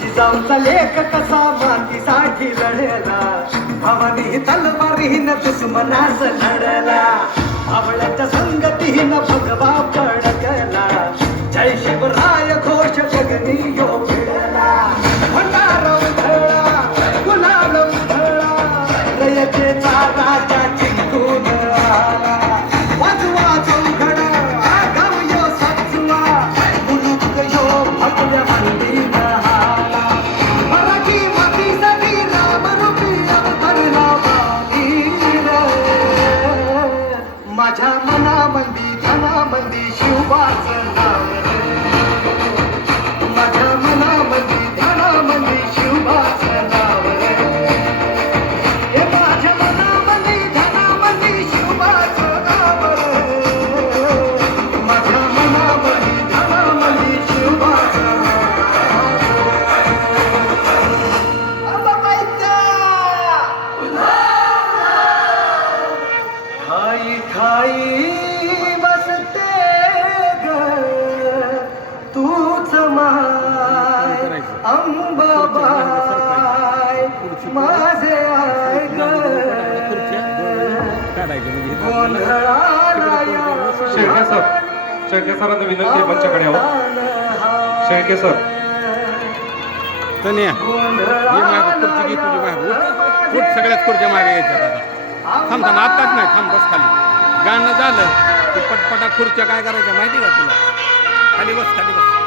जिजाऊचा लेख कसा मातीसाठी लढला? भवानी तलवारीन दुश्मनास लढला. आवळ्याच्या संगतीन भगवा पडकला जय शिवराय घोष जगनी यो भिडला. भंडार उधळला गुलाल उधळला रयतेचा राजा जिंकून आला. वाजवा चौघडा गाव यो साचवा मुलुक यो भगव्या मंदिर. माझे आय ग गोंधळाला या शेळके सर शेळके सरांना विनंती आहे मंचाकडे यावं. शेळके सर. तन्या ये माग खुर्ची घे तुझी माग. उठ उठ सगळ्यात खुर्च्या मागे यायच्यात आता थांब थांब आत्ताच नाही. थांब बस खाली. गाणं झालं की पटपटा खुर्च्या काय करायच्या माहिती का तुला? खाली बस खाली बस.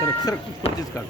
सरक सरक कुर्तीच काढ